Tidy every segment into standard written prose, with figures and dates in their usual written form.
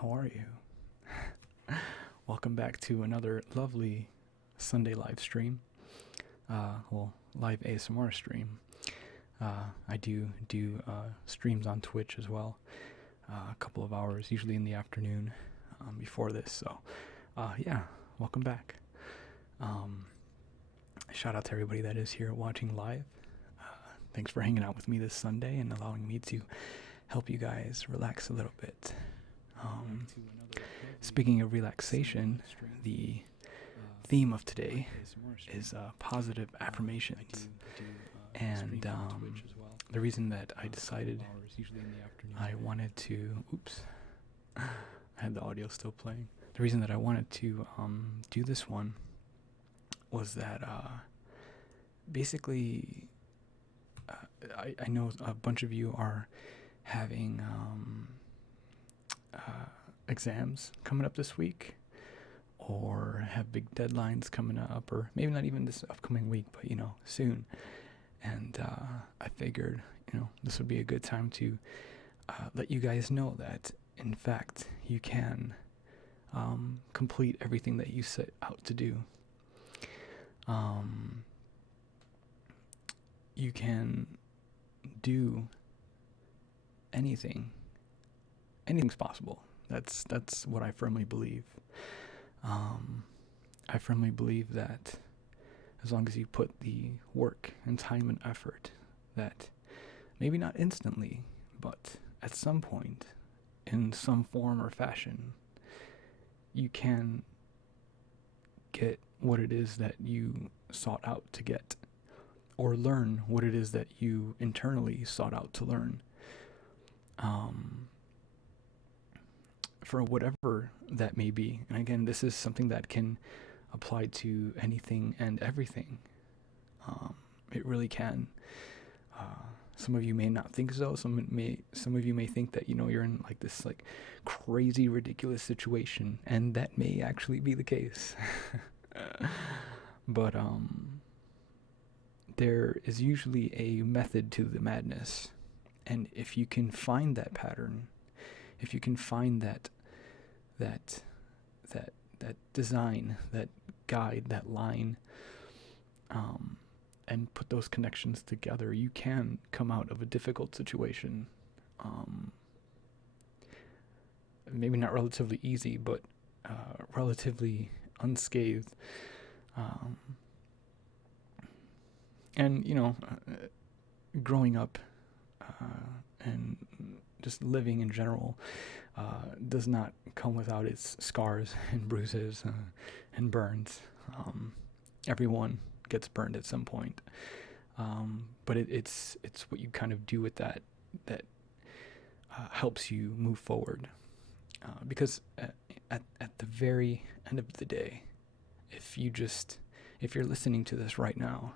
How are you? Welcome back to another lovely Sunday live stream. Live ASMR stream. I do streams on Twitch as well. A couple of hours, usually in the afternoon, before this. So, welcome back. Shout out to everybody that is here watching live. Thanks for hanging out with me this Sunday and allowing me to help you guys relax a little bit. Speaking of relaxation, the theme of today is positive affirmations. And the reason that I decided I wanted to, I had the audio still playing. The reason that I wanted to do this one was that basically I know a bunch of you are having exams coming up this week, or have big deadlines coming up, or maybe not even this upcoming week, but soon. And I figured this would be a good time to let you guys know that in fact you can complete everything that you set out to do. You can do anything. Anything's possible. That's what I firmly believe. I firmly believe that as long as you put the work and time and effort, that maybe not instantly, but at some point, in some form or fashion, you can get what it is that you sought out to get, or learn what it is that you internally sought out to learn. For whatever that may be. And again, this is something that can apply to anything and everything. It really can. Some of you may not think so. Some of you may think that you're in this crazy, ridiculous situation, and that may actually be the case. But there is usually a method to the madness, and if you can find that pattern, if you can find that design, that guide, that line, and put those connections together, you can come out of a difficult situation. Maybe not relatively easy, but relatively unscathed. And growing up and just living in general does not come without its scars and bruises and burns. Everyone gets burned at some point, but it's what you kind of do with that helps you move forward. Because at the very end of the day, if you're listening to this right now,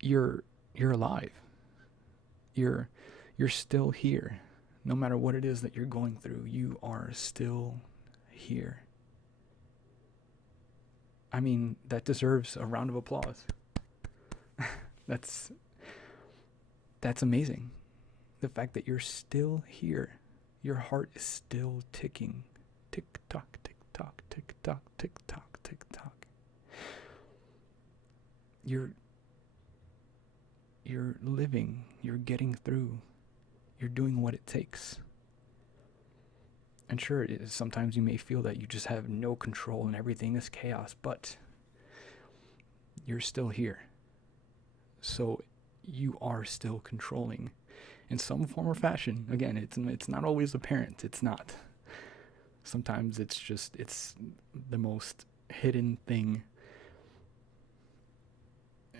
you're alive. You're still here. No matter what it is that you're going through, you are still here. I mean, that deserves a round of applause. That's amazing. The fact that you're still here. Your heart is still ticking. Tick tock, tick tock, tick tock, tick tock, tick tock. You're living, you're getting through. You're doing what it takes. And sure, sometimes you may feel that you just have no control and everything is chaos, but you're still here. So you are still controlling in some form or fashion. Again, it's not always apparent. It's not. Sometimes it's the most hidden thing.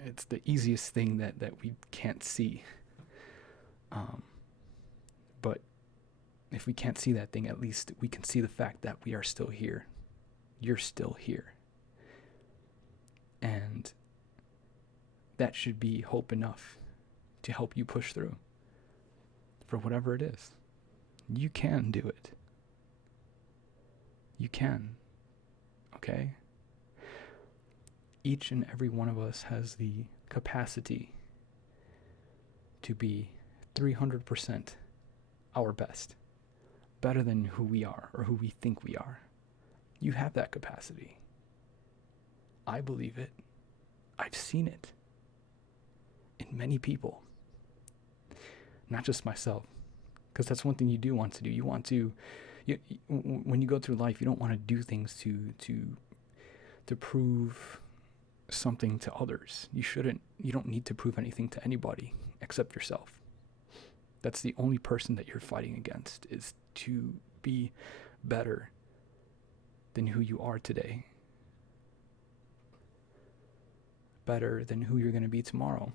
It's the easiest thing that we can't see. But if we can't see that thing, at least we can see the fact that we are still here. You're still here. And that should be hope enough to help you push through for whatever it is. You can do it. You can. Okay? Each and every one of us has the capacity to be 300% our best. better than who we are or who we think we are. You have that capacity. I believe it. I've seen it in many people, not just myself, because that's one thing you do want to do. You want to, when you go through life, you don't want to do things to prove something to others. You don't need to prove anything to anybody except yourself. That's the only person that you're fighting against, is to be better than who you are today. Better than who you're going to be tomorrow.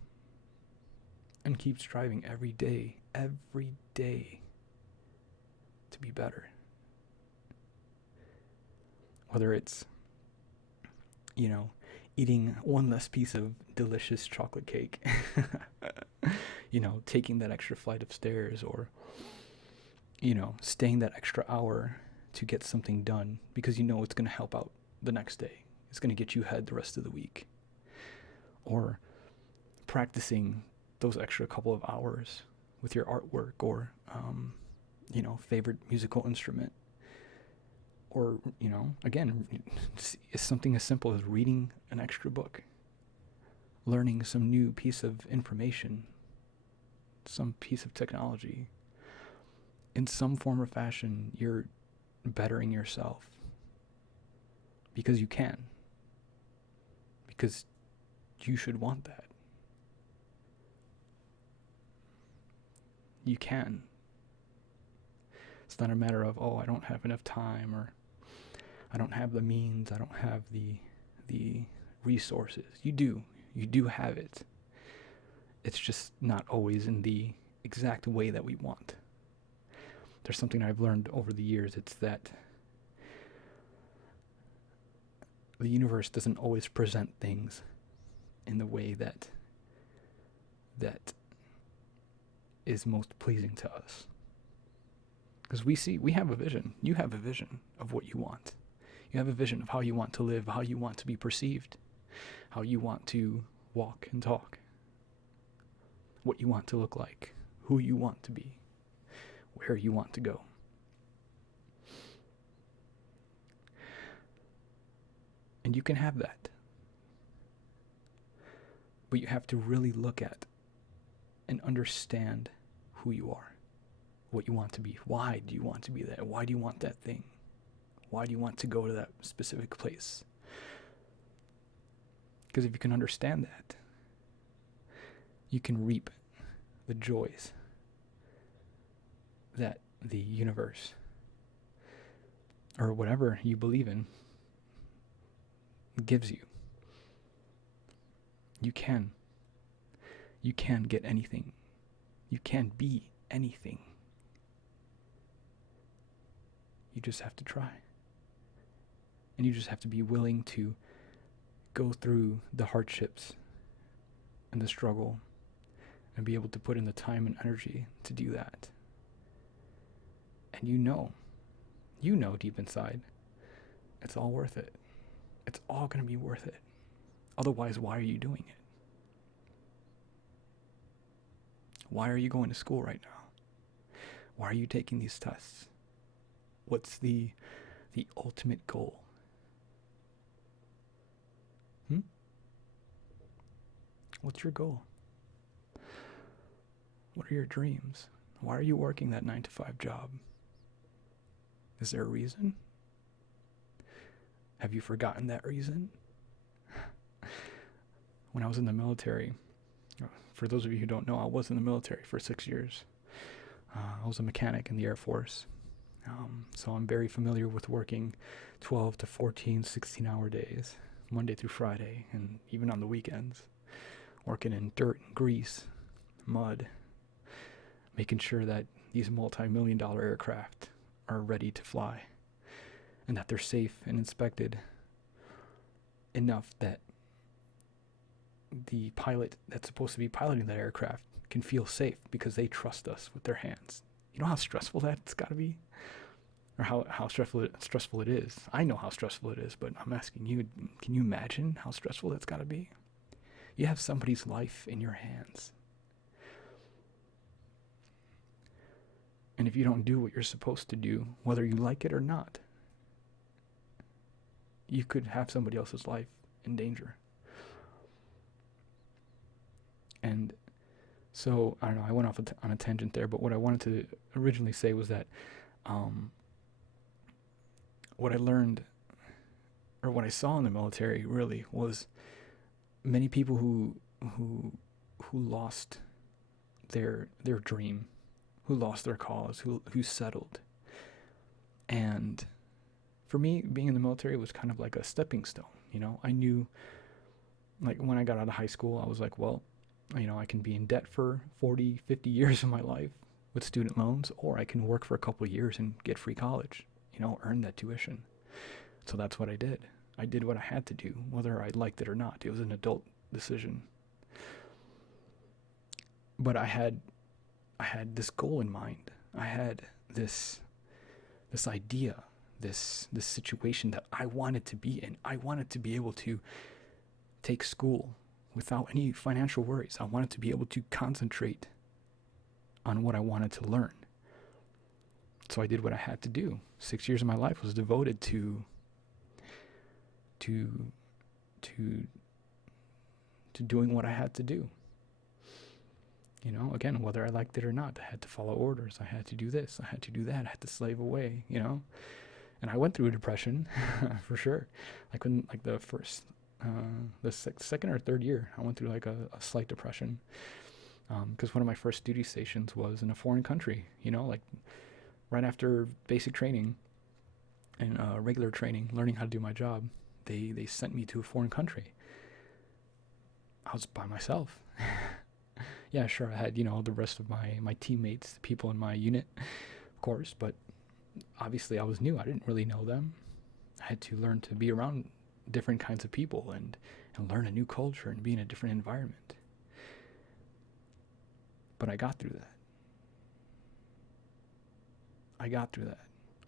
And keep striving every day to be better. Whether it's, eating one less piece of delicious chocolate cake, taking that extra flight of stairs, or, staying that extra hour to get something done because it's going to help out the next day. It's going to get you ahead the rest of the week. Or practicing those extra couple of hours with your artwork, or, favorite musical instrument. Or, again, it's something as simple as reading an extra book, learning some new piece of information, some piece of technology. In some form or fashion, you're bettering yourself because you can. Because you should want that. You can. It's not a matter of, I don't have enough time, or I don't have the means, I don't have the resources. You do have it. It's just not always in the exact way that we want. There's something I've learned over the years. It's that the universe doesn't always present things in the way that is most pleasing to us. Because we have a vision. You have a vision of what you want. You have a vision of how you want to live, how you want to be perceived, how you want to walk and talk, what you want to look like, who you want to be, where you want to go. And you can have that. But you have to really look at and understand who you are, what you want to be. Why do you want to be that? Why do you want that thing? Why do you want to go to that specific place? Because if you can understand that, you can reap the joys that the universe, or whatever you believe in, gives you. You can get anything. You can be anything. You just have to try. And you just have to be willing to go through the hardships and the struggle and be able to put in the time and energy to do that. And you know deep inside, it's all worth it. It's all going to be worth it. Otherwise, why are you doing it? Why are you going to school right now? Why are you taking these tests? What's the ultimate goal? What's your goal? What are your dreams? Why are you working that 9-to-5 job? Is there a reason? Have you forgotten that reason? When I was in the military, for those of you who don't know, I was in the military for 6 years. I was a mechanic in the Air Force. So I'm very familiar with working 12 to 14, 16-hour days, Monday through Friday, and even on the weekends, working in dirt and grease, mud, making sure that these multi-million-dollar aircraft are ready to fly, and that they're safe and inspected enough that the pilot that's supposed to be piloting that aircraft can feel safe because they trust us with their hands. You know how stressful that's got to be? Or how stressful it is. I know how stressful it is, but I'm asking you, can you imagine how stressful that's got to be? You have somebody's life in your hands. And And if you don't do what you're supposed to do, whether you like it or not, you could have somebody else's life in danger. And so, I don't know, I went off on a tangent there, but what I wanted to originally say was that what I learned, or what I saw in the military really, was many people who lost their dream, who lost their cause, who settled. And for me, being in the military was kind of like a stepping stone. I knew, like, when I got out of high school, I was like, well, I can be in debt for 40, 50 years of my life with student loans, or I can work for a couple of years and get free college, earn that tuition. So that's what I did. I did what I had to do, whether I liked it or not. It was an adult decision. But I had this goal in mind. I had this idea, this situation that I wanted to be in. I wanted to be able to take school without any financial worries. I wanted to be able to concentrate on what I wanted to learn. So I did what I had to do. 6 years of my life was devoted to doing what I had to do. Again, whether I liked it or not, I had to follow orders. I had to do this. I had to do that. I had to slave away, And I went through a depression, for sure. Like when, like the first, the second or third year, I went through like a slight depression. Because one of my first duty stations was in a foreign country, like right after basic training and regular training, learning how to do my job, they sent me to a foreign country. I was by myself. Yeah, sure, I had, the rest of my teammates, the people in my unit, of course, but obviously I was new. I didn't really know them. I had to learn to be around different kinds of people and learn a new culture and be in a different environment. But I got through that.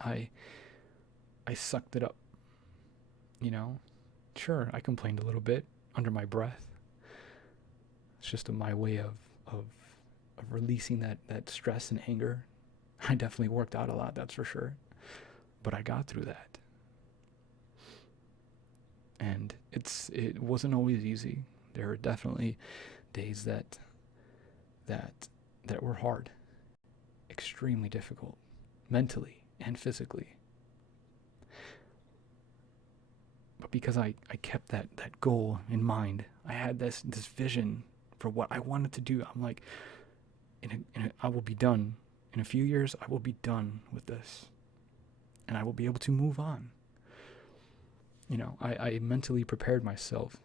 I sucked it up. Sure, I complained a little bit under my breath. It's just my way of releasing that stress and anger. I definitely worked out a lot, that's for sure. But I got through that. And it wasn't always easy. There were definitely days that were hard, extremely difficult, mentally and physically. But because I kept that goal in mind, I had this vision for what I wanted to do. I'm like, I will be done. In a few years, I will be done with this. And I will be able to move on. I mentally prepared myself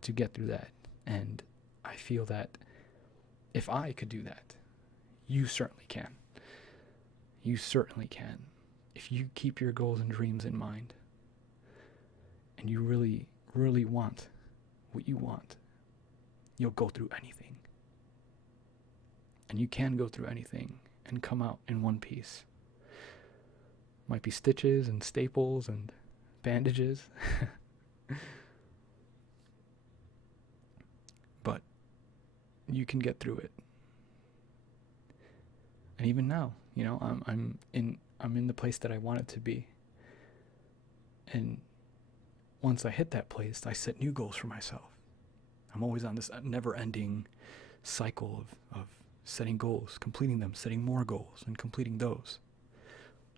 to get through that. And I feel that if I could do that, you certainly can. You certainly can. If you keep your goals and dreams in mind, and you really, really want what you want, you'll go through anything. And you can go through anything and come out in one piece. Might be stitches and staples and bandages. But you can get through it. And even now, I'm in the place that I wanted to be. And once I hit that place, I set new goals for myself. I'm always on this never-ending cycle of setting goals, completing them, setting more goals, and completing those.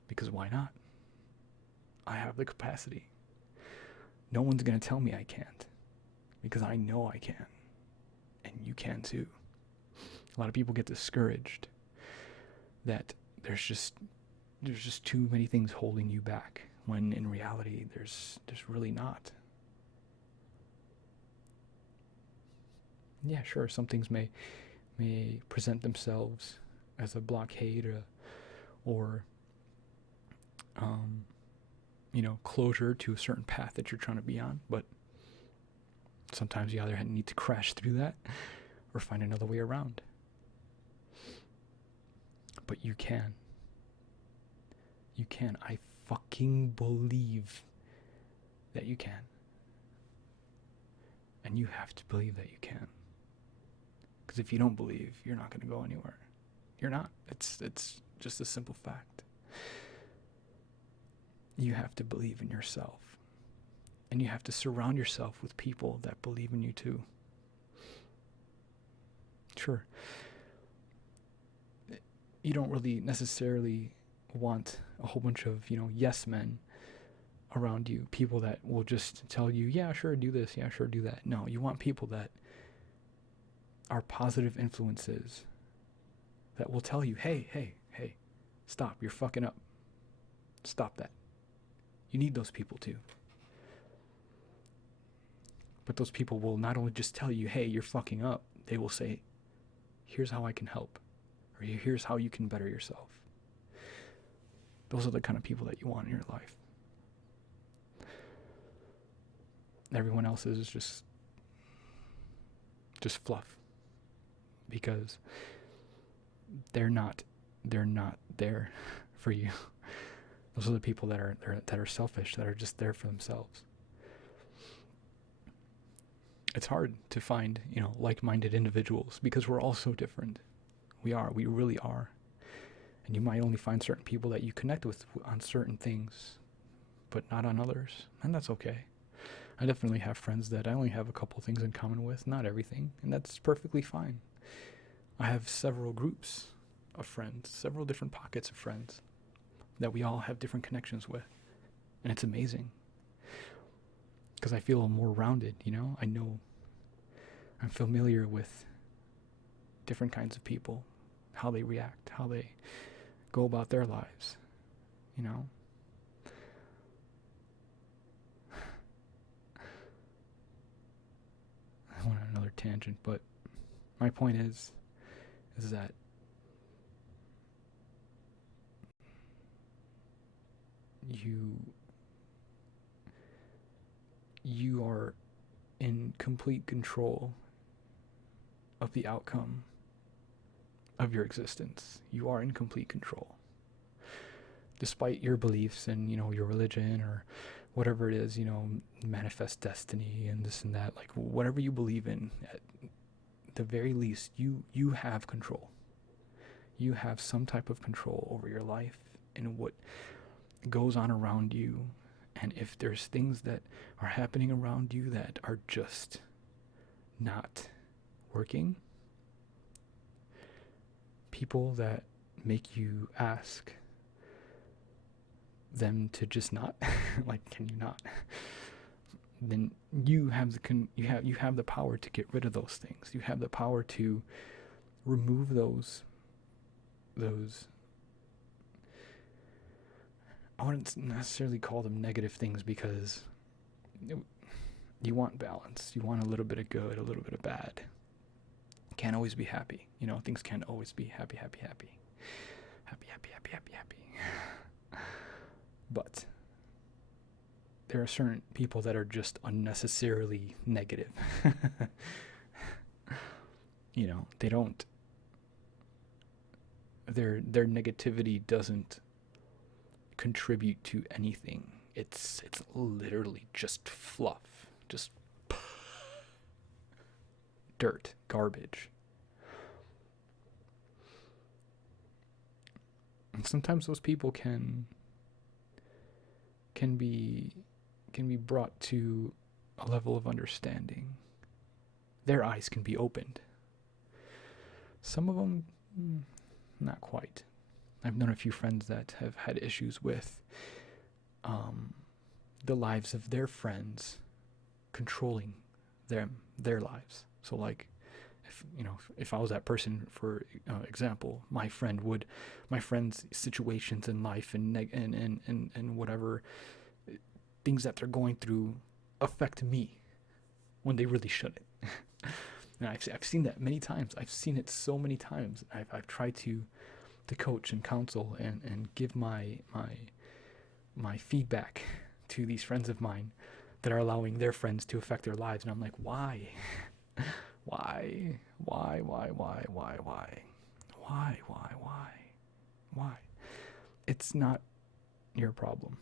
Because why not? I have the capacity. No one's going to tell me I can't. Because I know I can. And you can too. A lot of people get discouraged that there's just too many things holding you back, when in reality there's really not. Yeah, sure, some things may present themselves as a blockade or closure to a certain path that you're trying to be on, but sometimes you either need to crash through that or find another way around. But you can. You can. I fucking believe that you can. And you have to believe that you can. Because if you don't believe, you're not going to go anywhere. You're not. It's just a simple fact. You have to believe in yourself. And you have to surround yourself with people that believe in you too. Sure. You don't really necessarily want a whole bunch of, yes men around you, people that will just tell you, yeah, sure, do this, yeah, sure, do that. No, you want people that are positive influences that will tell you, hey, stop, you're fucking up. Stop that. You need those people too. But those people will not only just tell you, hey, you're fucking up, they will say, here's how I can help, or here's how you can better yourself. Those are the kind of people that you want in your life. Everyone else is just fluff, because they're not there for you. Those are the people that are selfish, that are just there for themselves. It's hard to find, like-minded individuals, because we're all so different. We really are. And you might only find certain people that you connect with on certain things, but not on others. And that's okay. I definitely have friends that I only have a couple things in common with, not everything, and that's perfectly fine. I have several groups of friends, several different pockets of friends that we all have different connections with. And it's amazing. Because I feel more rounded, I know I'm familiar with different kinds of people, how they react, how they go about their lives, I went on another tangent, but my point is that you are in complete control of the outcome of your existence. You are in complete control. Despite your beliefs and, your religion or whatever it is, manifest destiny and this and that, like whatever you believe in, at the very least, you have control. You have some type of control over your life and what goes on around you. And if there's things that are happening around you that are just not working, people that make you ask them to just not, like, can you not? Then you have the power to get rid of those things. You have the power to remove those. I wouldn't necessarily call them negative things, because you want balance. You want a little bit of good, a little bit of bad. Can't always be happy. Things can't always be happy. But there are certain people that are just unnecessarily negative. They don't. Their negativity doesn't contribute to anything. It's literally just fluff, just dirt, garbage. And sometimes those people can be brought to a level of understanding. Their eyes can be opened. Some of them, not quite. I've known a few friends that have had issues with the lives of their friends controlling their lives. So, like, if I was that person, for example, my friend's situations in life and whatever things that they're going through affect me when they really shouldn't. And I've seen that many times. I've seen it so many times. I've tried to coach and counsel and give my feedback to these friends of mine that are allowing their friends to affect their lives. And I'm like, why? Why? It's not your problem.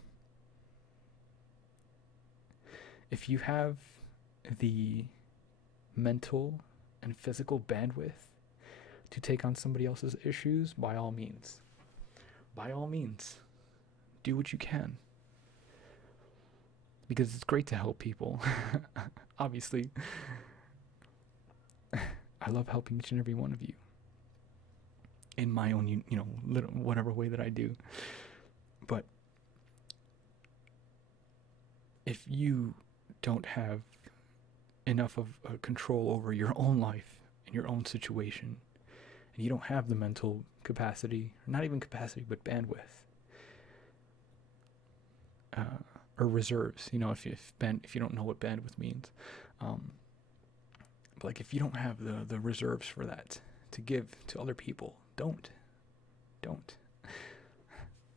If you have the mental and physical bandwidth to take on somebody else's issues, by all means. By all means, do what you can. Because it's great to help people. Obviously, I love helping each and every one of you in my own, little, whatever way that I do. But if you don't have enough of control over your own life and your own situation, and you don't have the mental capacity, or not even capacity, but bandwidth, or reserves, if you don't know what bandwidth means, but like if you don't have the reserves for that to give to other people, don't.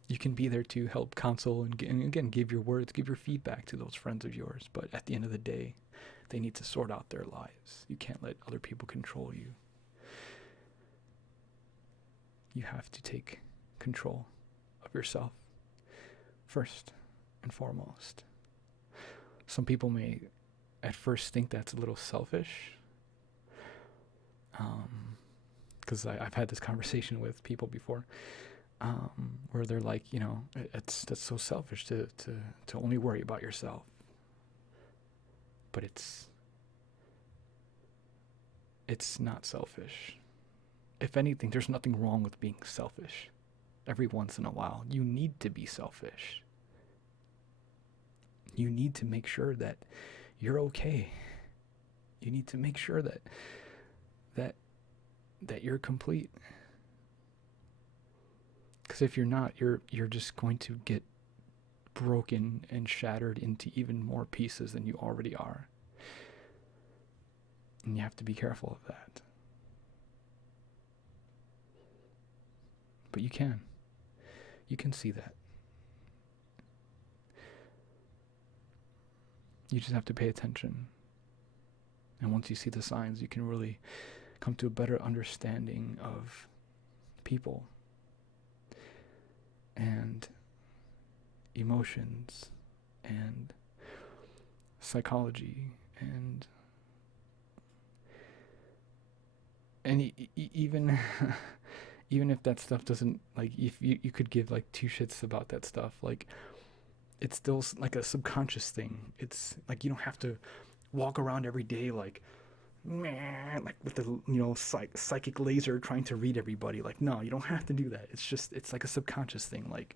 You can be there to help counsel and again, give your words, give your feedback to those friends of yours, but at the end of the day, they need to sort out their lives. You can't let other people control you. You have to take control of yourself first and foremost. Some people may at first think that's a little selfish, because I've had this conversation with people before, where they're like, that's so selfish to only worry about yourself. But it's not selfish. If anything, there's nothing wrong with being selfish. Every once in a while, you need to be selfish. You need to make sure that you're okay. You need to make sure that you're complete. Because if you're not, you're just going to get broken and shattered into even more pieces than you already are. And you have to be careful of that. But you can see that. You just have to pay attention. And once you see the signs, you can really come to a better understanding of people and emotions and psychology and even even if that stuff doesn't, like, if you could give like two shits about that stuff, like, it's still like a subconscious thing. It's like you don't have to walk around every day like with the psychic laser trying to read everybody. Like, no, you don't have to do that. It's like a subconscious thing. Like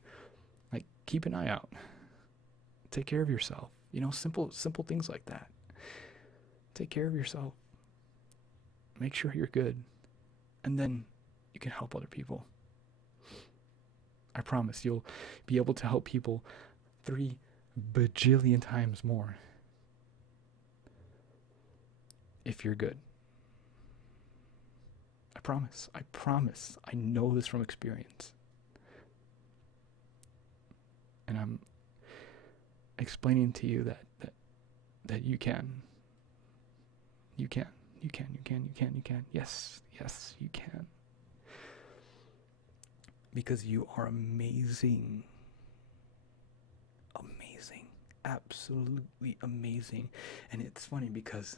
keep an eye out. Take care of yourself. Simple things like that. Take care of yourself. Make sure you're good. And then you can help other people. I promise you'll be able to help people 3 bajillion times more if you're good. I promise. I know this from experience. And I'm explaining to you that you can. You can. Yes, you can. Because you are amazing. Absolutely amazing. And it's funny because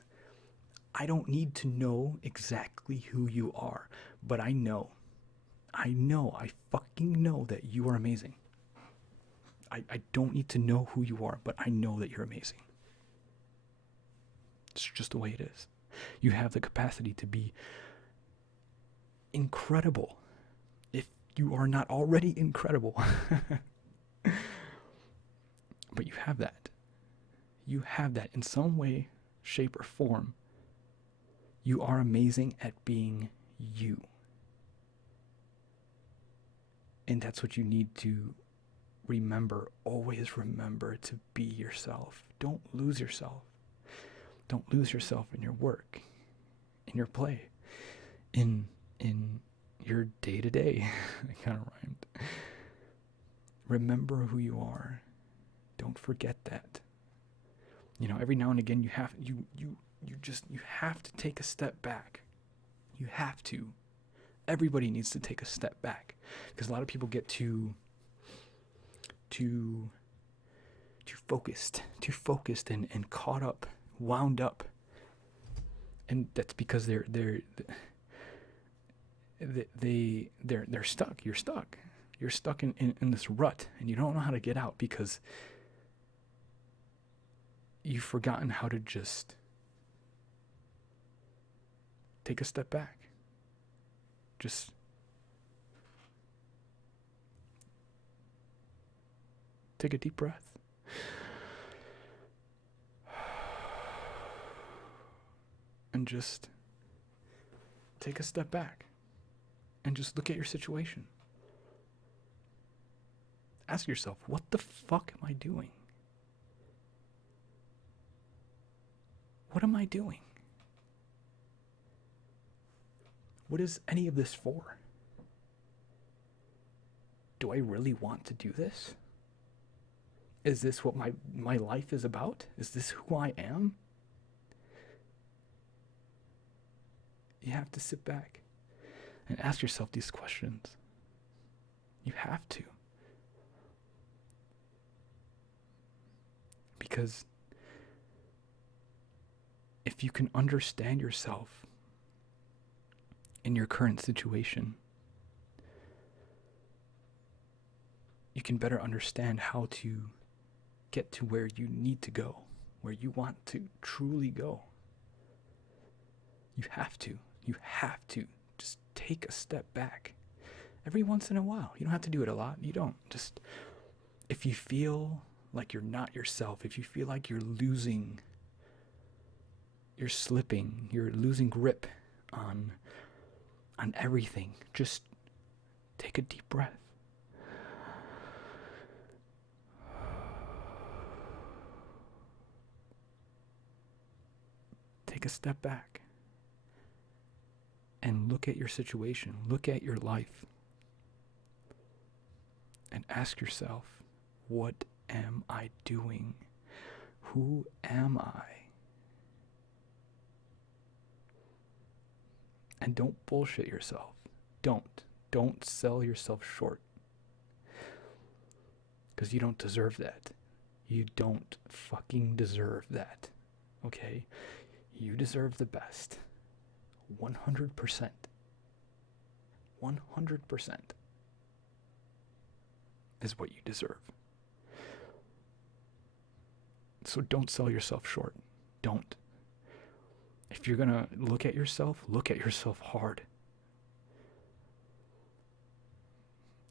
I don't need to know exactly who you are, but I fucking know that you are amazing. I don't need to know who you are, but I know that you're amazing. It's just the way it is. You have the capacity to be incredible if you are not already incredible. But you have that. You have that in some way, shape, or form. You are amazing at being you. And that's what you need to remember. Always remember to be yourself. Don't lose yourself. Don't lose yourself in your work, in your play, in your day-to-day. It kind of rhymed. Remember who you are. Don't forget that. Every now and again you have to take a step back. You have to. Everybody needs to take a step back, because a lot of people get too focused and caught up, wound up, and that's because they're stuck. You're stuck. You're stuck in this rut, and you don't know how to get out because you've forgotten how to just take a step back. Just take a deep breath. And just take a step back and just look at your situation. Ask yourself, what the fuck am I doing? What am I doing? What is any of this for? Do I really want to do this? Is this what my life is about? Is this who I am? You have to sit back and ask yourself these questions. You have to. Because if you can understand yourself in your current situation, you can better understand how to get to where you need to go, where you want to truly go. You have to. You have to just take a step back every once in a while. You don't have to do it a lot. You don't. Just if you feel like you're not yourself, if you feel like you're losing, you're slipping, you're losing grip on everything, just take a deep breath. Take a step back and look at your situation, look at your life, and ask yourself, what am I doing? Who am I? And don't bullshit yourself. Don't sell yourself short. Because you don't deserve that. You don't fucking deserve that. Okay? You deserve the best. 100%. 100% is what you deserve. So don't sell yourself short. Don't. If you're going to look at yourself hard.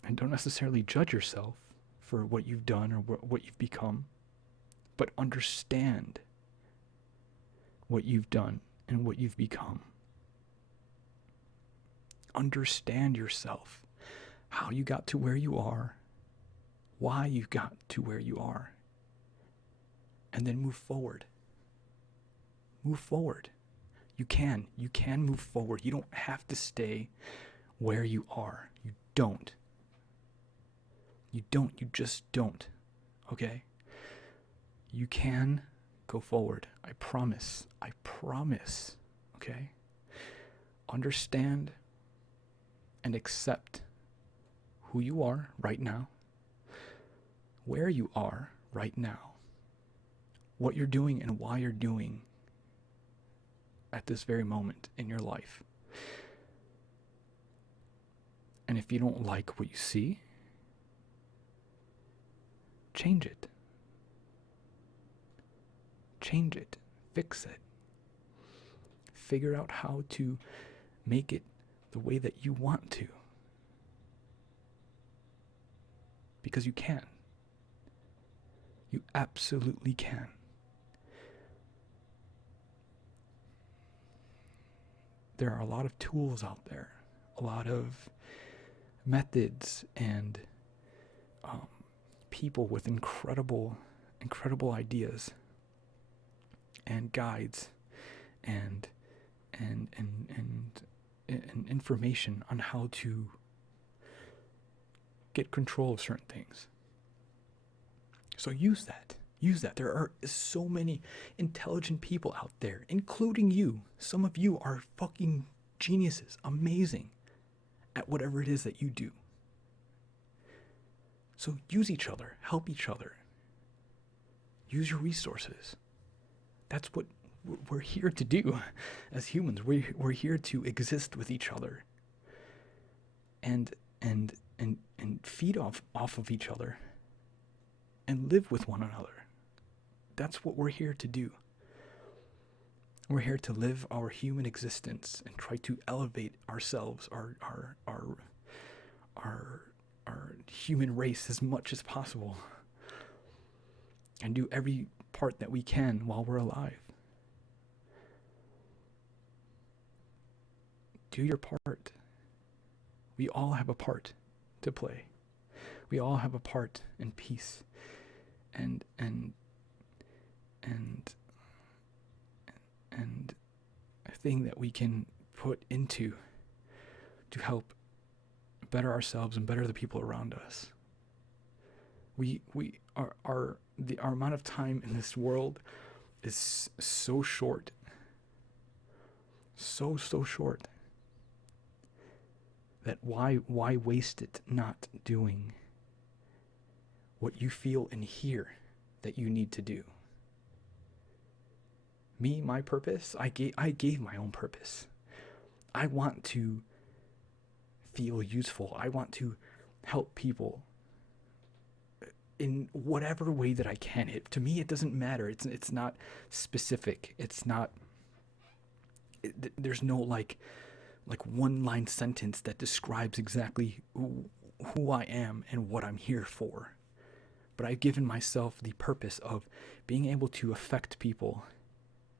And don't necessarily judge yourself for what you've done or what you've become, but understand what you've done and what you've become. Understand yourself, how you got to where you are, why you got to where you are, and then move forward. Move forward. You can move forward. You don't have to stay where you are. You don't. You just don't. Okay? You can go forward. I promise. Okay? Understand and accept who you are right now, where you are right now, what you're doing and why you're doing at this very moment in your life. And if you don't like what you see, change it. Change it. Fix it. Figure out how to make it the way that you want to. Because you can. You absolutely can. There are a lot of tools out there, a lot of methods and people with incredible ideas and guides and information on how to get control of certain things. So use that. There are so many intelligent people out there, including you. Some of you are fucking geniuses, amazing at whatever it is that you do. So use each other, help each other. Use your resources. That's what we're here to do as humans. We're here to exist with each other and and feed off of each other and live with one another. That's what we're here to do. We're here to live our human existence and try to elevate ourselves, our human race as much as possible, and do every part that we can while we're alive. Do your part. We all have a part to play. We all have a part in peace and a thing that we can put into to help better ourselves and better the people around us. Our amount of time in this world is so short. So short. That why waste it not doing what you feel and hear that you need to do? Me, my purpose, I gave my own purpose. I want to feel useful. I want to help people in whatever way that I can. To me, it doesn't matter. It's not specific. There's no like one line sentence that describes exactly who I am and what I'm here for. But I've given myself the purpose of being able to affect people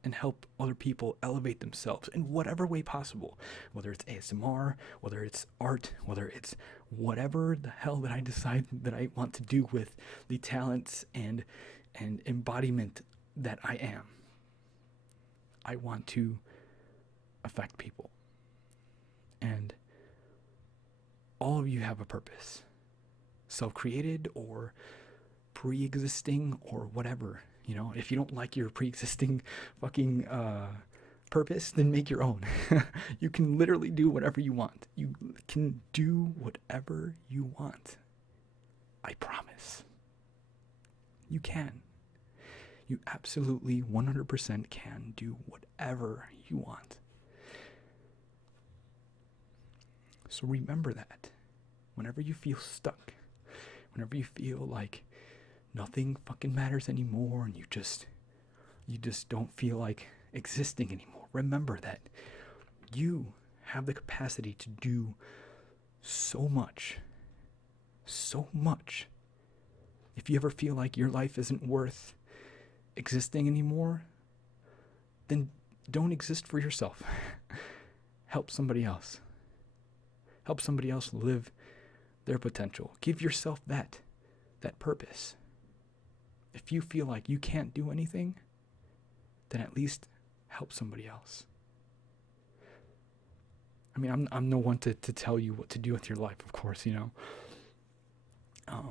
and help other people elevate themselves in whatever way possible, whether it's ASMR, whether it's art, whether it's whatever the hell that I decide that I want to do with the talents and embodiment that I am. I want to affect people. And all of you have a purpose, self-created or pre-existing or whatever. You know, if you don't like your pre-existing fucking purpose, then make your own. You can literally do whatever you want. You can do whatever you want. I promise. You can. You absolutely 100% can do whatever you want. So remember that. Whenever you feel stuck, whenever you feel like nothing fucking matters anymore and you just don't feel like existing anymore, remember that you have the capacity to do so much. So much. If you ever feel like your life isn't worth existing anymore, then don't exist for yourself. Help somebody else. Help somebody else live their potential. Give yourself that purpose. If you feel like you can't do anything, then at least help somebody else. I mean, I'm no one to tell you what to do with your life, of course, you know. I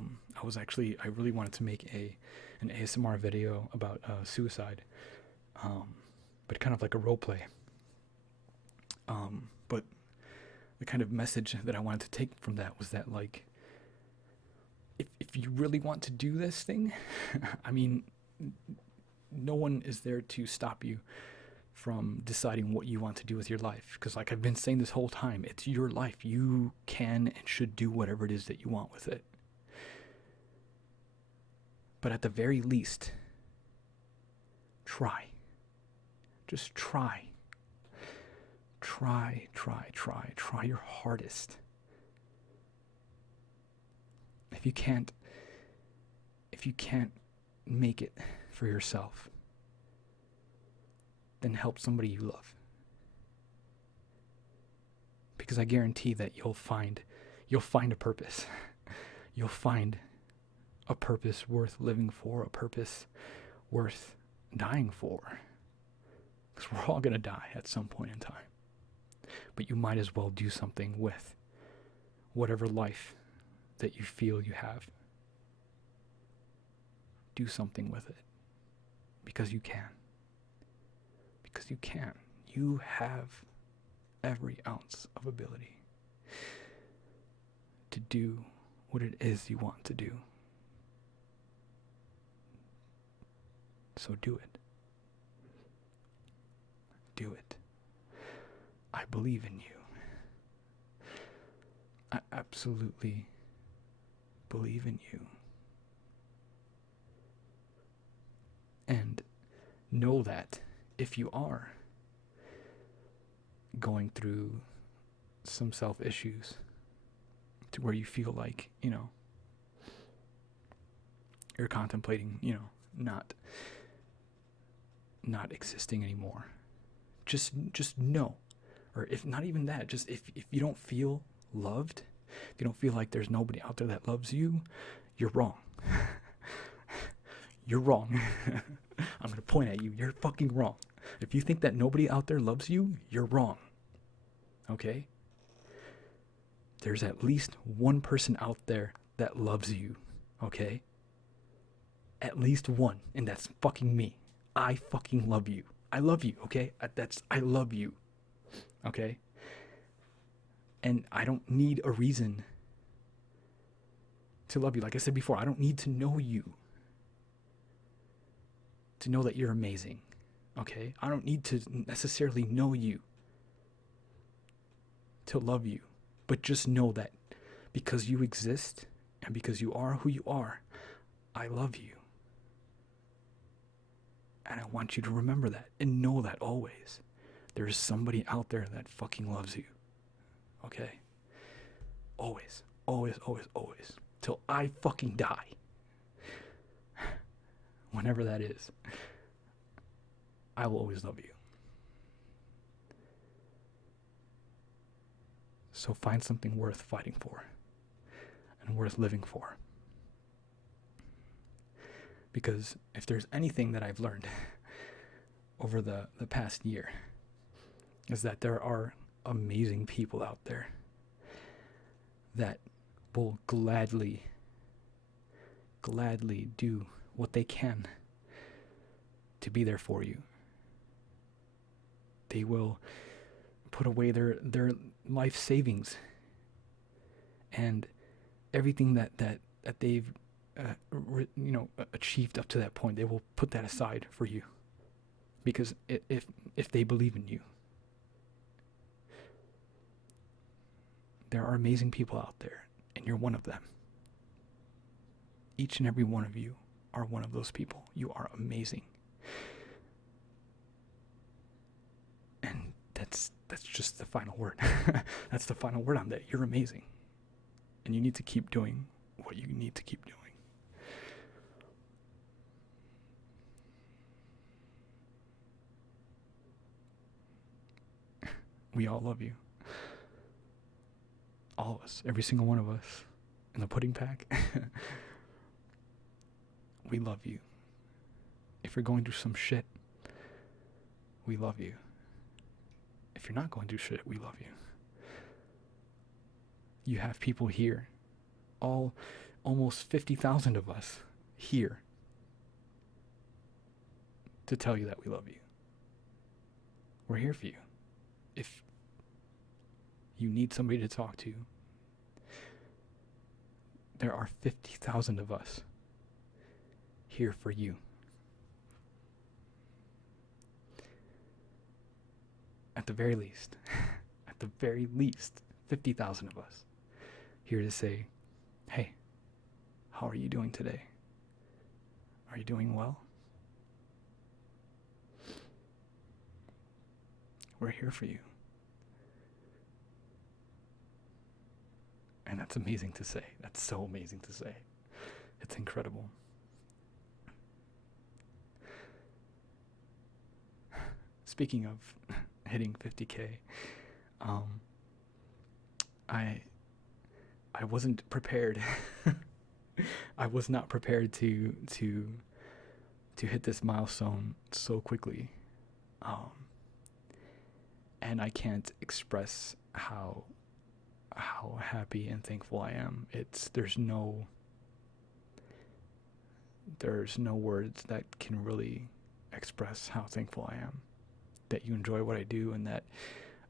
really wanted to make an ASMR video about suicide, but kind of like a role play. But the kind of message that I wanted to take from that was that, like, if you really want to do this thing, I mean, no one is there to stop you from deciding what you want to do with your life. Because like I've been saying this whole time, it's your life. You can and should do whatever it is that you want with it. But at the very least, try. Just try. Try your hardest. If you can't make it for yourself, then help somebody you love. Because I guarantee that you'll find a purpose. You'll find a purpose worth living for, a purpose worth dying for. Because we're all going to die at some point in time. But you might as well do something with whatever life that you feel you have. Do something with it. Because you can. Because you can. You have every ounce of ability to do what it is you want to do. So do it. Do it. I believe in you. I absolutely believe in you. And know that if you are going through some self issues to where you feel like, you're contemplating, not existing anymore. Just know, or if not even that, just if you don't feel loved, if you don't feel like there's nobody out there that loves you, you're wrong. You're wrong. I'm going to point at you. You're fucking wrong. If you think that nobody out there loves you, you're wrong. Okay? There's at least one person out there that loves you. Okay? At least one. And that's fucking me. I fucking love you. I love you. Okay? I love you. Okay? And I don't need a reason to love you. Like I said before, I don't need to know you to know that you're amazing, okay? I don't need to necessarily know you to love you, but just know that because you exist and because you are who you are, I love you. And I want you to remember that and know that always. There is somebody out there that fucking loves you, okay? Always, always, always, always. Till I fucking die. Whenever that is, I will always love you. So find something worth fighting for and worth living for. Because if there's anything that I've learned over the past year, is that there are amazing people out there that will gladly do what they can to be there for you. They will put away their life savings and everything that they've achieved up to that point. They will put that aside for you because if they believe in you. There are amazing people out there, and you're one of them. Each and every one of you are one of those people. You are amazing. And that's just the final word. That's the final word on that. You're amazing. And you need to keep doing what you need to keep doing. We all love you. All of us. Every single one of us. In the pudding pack. We love you. If you're going through some shit, we love you. If you're not going through shit, we love you. You have people here, almost 50,000 of us here, to tell you that we love you. We're here for you. If you need somebody to talk to, there are 50,000 of us here for you. At the very least, 50,000 of us here to say, hey, how are you doing today? Are you doing well? We're here for you. And that's amazing to say. That's so amazing to say. It's incredible. Speaking of hitting 50K, I wasn't prepared. I was not prepared to hit this milestone so quickly. And I can't express how happy and thankful I am. There's no words that can really express how thankful I am that you enjoy what I do and that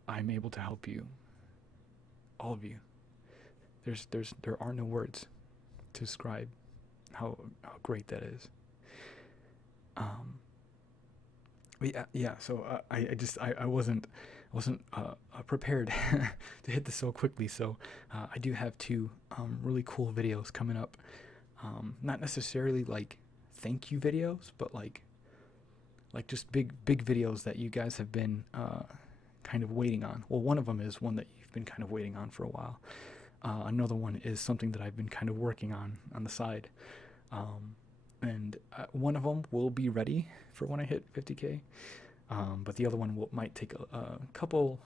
I'm able to help you, all of you. There are no words to describe how great that is. So I wasn't prepared to hit this so quickly. So I do have two really cool videos coming up. Not necessarily like thank you videos, but like just big videos that you guys have been kind of waiting on. Well, one of them is one that you've been kind of waiting on for a while. Another one is something that I've been kind of working on the side. And one of them will be ready for when I hit 50K. But the other one might take a couple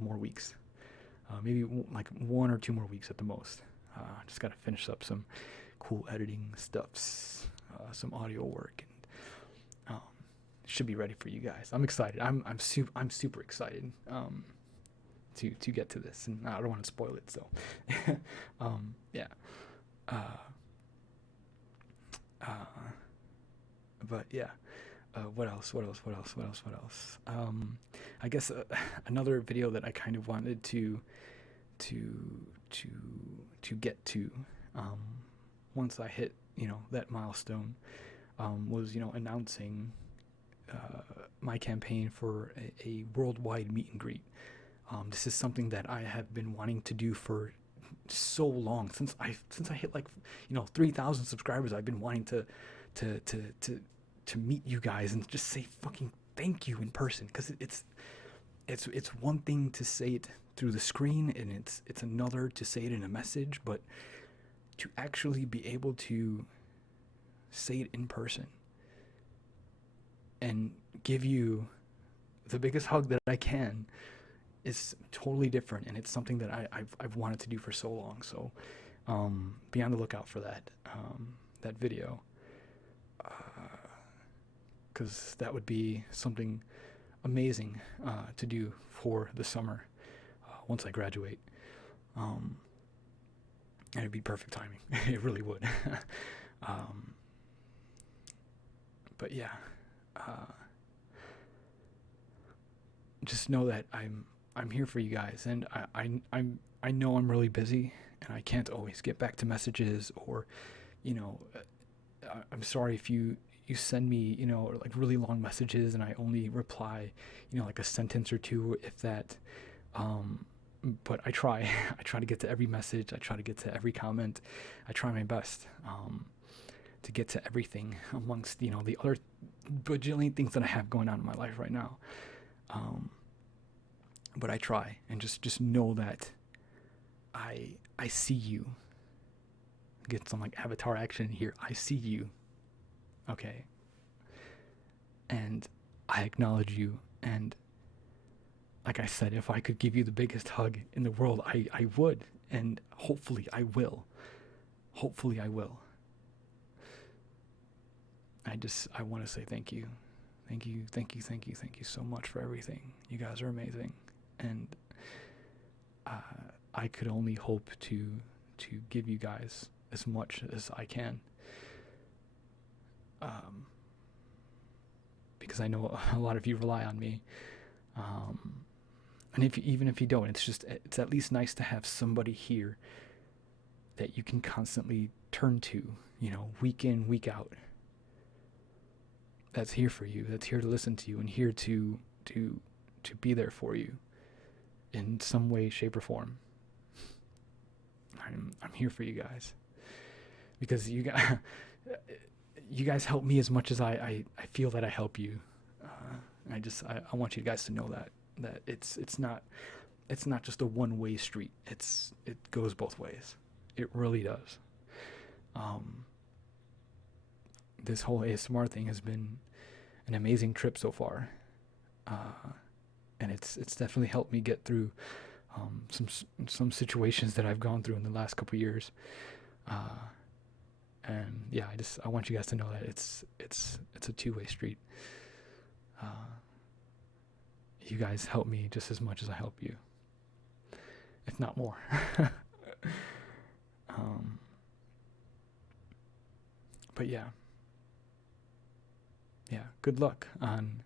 more weeks. Maybe like 1 or 2 more weeks at the most. Just got to finish up some cool editing stuffs, some audio work, and should be ready for you guys. I'm excited. I'm super excited to get to this, and I don't want to spoil it. So yeah. But yeah. What else? I guess another video that I kind of wanted to get to once I hit that milestone was announcing my campaign for a worldwide meet and greet. This is something that I have been wanting to do for so long, since I hit like 3,000 subscribers. I've been wanting to meet you guys and just say fucking thank you in person, because it's one thing to say it through the screen, and it's another to say it in a message, but to actually be able to say it in person and give you the biggest hug that I can is totally different, and it's something that I've wanted to do for so long. So be on the lookout for that video, because that would be something amazing to do for the summer once I graduate. And it'd be perfect timing. It really would. But yeah, just know that I'm here for you guys, and I know I'm really busy and I can't always get back to messages, or I'm sorry if you send me like really long messages and I only reply like a sentence or two, if that. But I try to get to every message. I try to get to every comment. I try my best to get to everything amongst the other bajillion things that I have going on in my life right now. But I try, and just know that I see you. Get some like avatar action here. I see you. Okay. And I acknowledge you, and like I said, if I could give you the biggest hug in the world, I would, and hopefully I will. Hopefully I will. I want to say thank you. Thank you so much for everything. You guys are amazing, and I could only hope to give you guys as much as I can. Because I know a lot of you rely on me. And even if you don't, it's at least nice to have somebody here that you can constantly turn to, week in, week out. That's here for you. That's here to listen to you, and here to be there for you in some way, shape, or form. I'm here for you guys, because you guys help me as much as I feel that I help you. I want you guys to know that it's not just a one-way street. It goes both ways. It really does. This whole ASMR thing has been an amazing trip so far, and it's definitely helped me get through some situations that I've gone through in the last couple years. And yeah, I want you guys to know that it's a two-way street. You guys help me just as much as I help you, if not more. But yeah, good luck on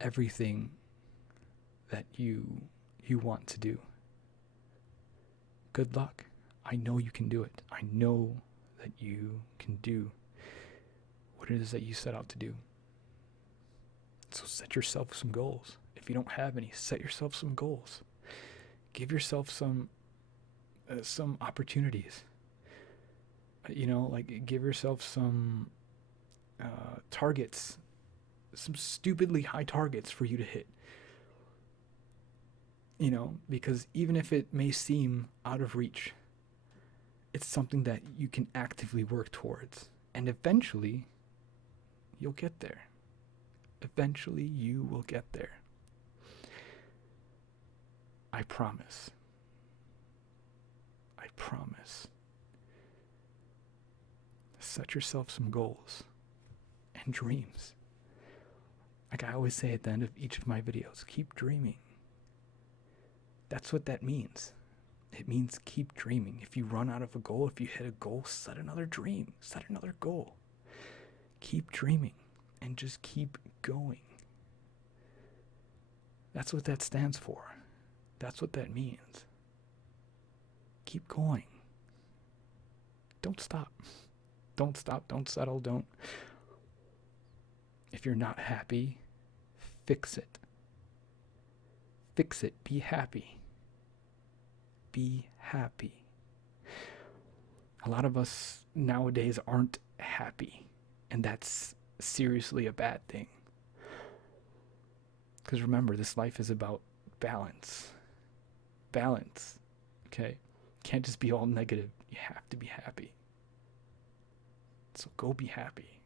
everything that you want to do. Good luck. I know you can do it. I know that you can do what it is that you set out to do. So set yourself some goals. you don't have any, set yourself some goals. Give yourself some opportunities. Like give yourself some targets, some stupidly high targets for you to hit. Because even if it may seem out of reach, it's something that you can actively work towards. And eventually, you'll get there. Eventually, you will get there. I promise. I promise. Set yourself some goals and dreams. Like I always say at the end of each of my videos, keep dreaming. That's what that means. It means keep dreaming. If you run out of a goal, if you hit a goal, set another dream, set another goal. Keep dreaming and just keep going. That's what that stands for. That's what that means. Keep going. Don't stop. Don't stop. Don't settle. Don't. If you're not happy, fix it. Fix it. Be happy. Be happy. A lot of us nowadays aren't happy, and that's seriously a bad thing. Because remember, this life is about balance. Balance. Okay? Can't just be all negative. You have to be happy. So go be happy.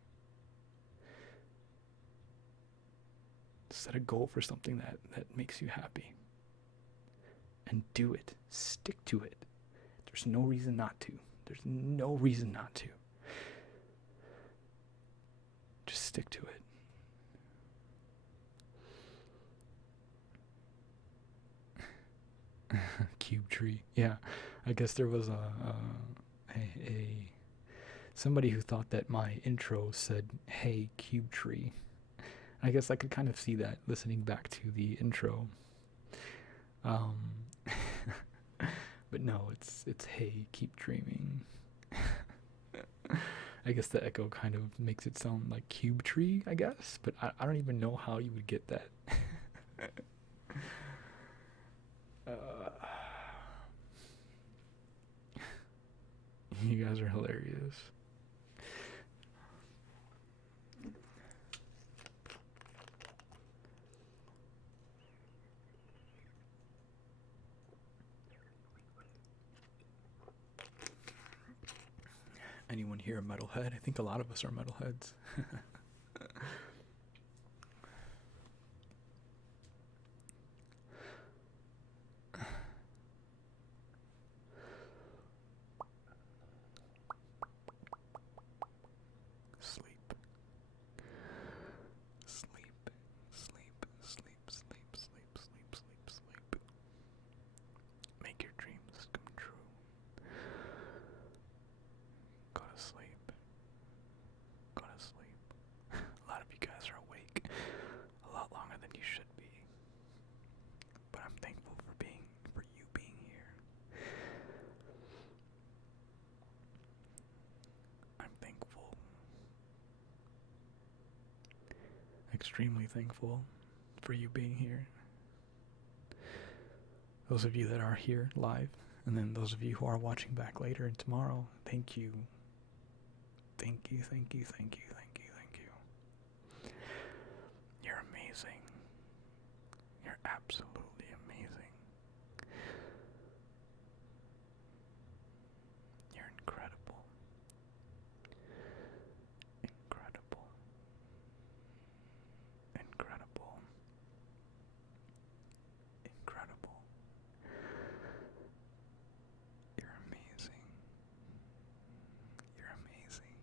Set a goal for something that makes you happy. And do it. Stick to it. There's no reason not to. There's no reason not to. Just stick to it. Cube tree. Yeah. I guess there was a somebody who thought that my intro said, "Hey, cube tree." I guess I could kind of see that listening back to the intro. But no, it's "Hey, keep dreaming." I guess the echo kind of makes it sound like cube tree, I guess, but I don't even know how you would get that. You guys are hilarious. Anyone here a metalhead? I think a lot of us are metalheads. Sleep. Sleep. Sleep. Sleep. Sleep. Sleep. Sleep. Sleep. Sleep. Make your dreams come true. Go to sleep. Go to sleep. A lot of you guys are awake a lot longer than you should be. But I'm thankful for you being here. I'm thankful. Extremely thankful for you being here. Those of you that are here live, and then those of you who are watching back later and tomorrow, thank you. Thank you, thank you, thank you, thank you, thank you. You're amazing. You're absolutely amazing. You're incredible. Incredible. Incredible. Incredible. You're amazing. You're amazing.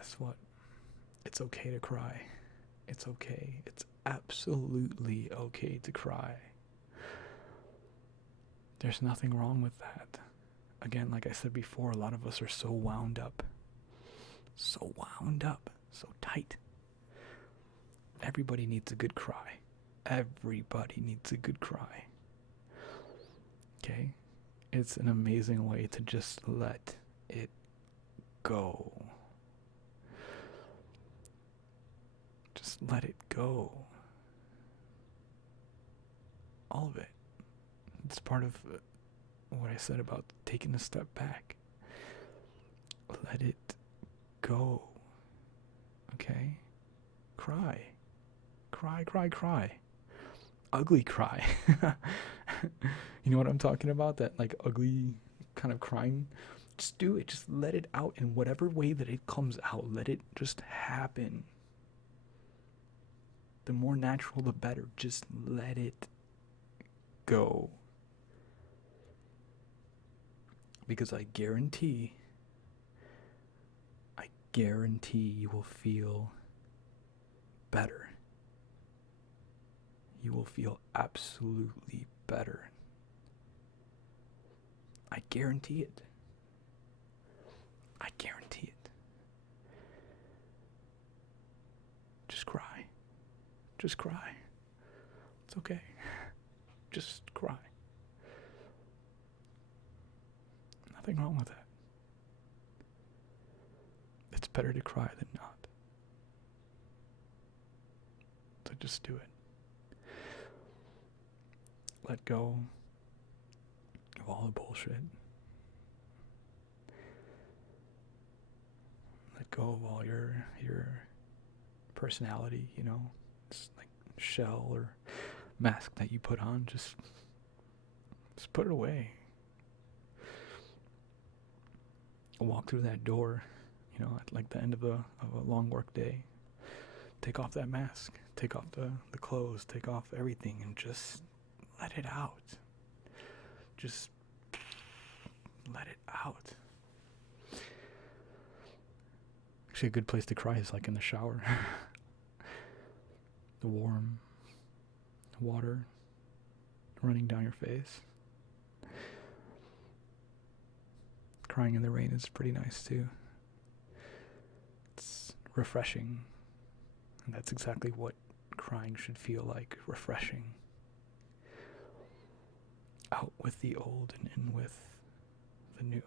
guess what? It's okay to cry. It's okay. It's absolutely okay to cry. There's nothing wrong with that. Again, like I said before, a lot of us are so wound up. So wound up. So tight. Everybody needs a good cry. Everybody needs a good cry. Okay? It's an amazing way to just let it go. Just let it go. All of it. It's part of what I said about taking a step back. Let it go. Okay? Cry. Cry, cry, cry. Ugly cry. You know what I'm talking about? That like ugly kind of crying. Just do it. Just let it out in whatever way that it comes out. Let it just happen. The more natural, the better. Just let it go. Because I guarantee you will feel better. You will feel absolutely better. I guarantee it. I guarantee it. Just cry. Just cry. It's okay. Just cry. Nothing wrong with that. It's better to cry than not. So just do it. Let go of all the bullshit. Let go of all your personality, you know. It's like shell or mask that you put on. Just put it away. Walk through that door, you know, at like the end of a long work day. Take off that mask. Take off the clothes. Take off everything and just let it out. Just let it out. Actually, a good place to cry is like in the shower. The warm water running down your face. Crying in the rain is pretty nice too. It's refreshing. And that's exactly what crying should feel like. Refreshing. Out with the old and in with the new.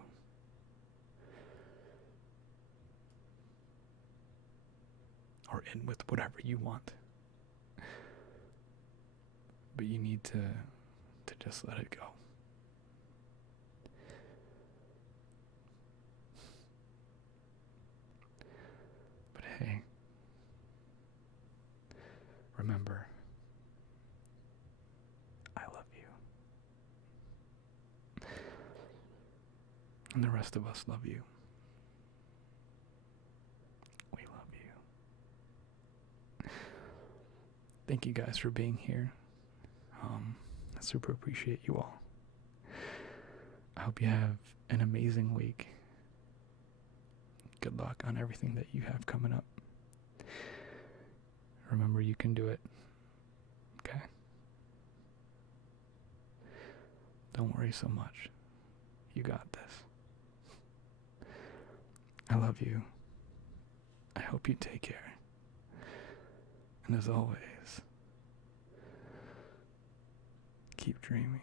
Or in with whatever you want. But you need to just let it go. But hey, remember, I love you. And the rest of us love you. We love you. Thank you guys for being here. I super appreciate you all. I hope you have an amazing week. Good luck on everything that you have coming up. Remember, you can do it. Okay? Don't worry so much. You got this. I love you. I hope you take care. And as always, keep dreaming.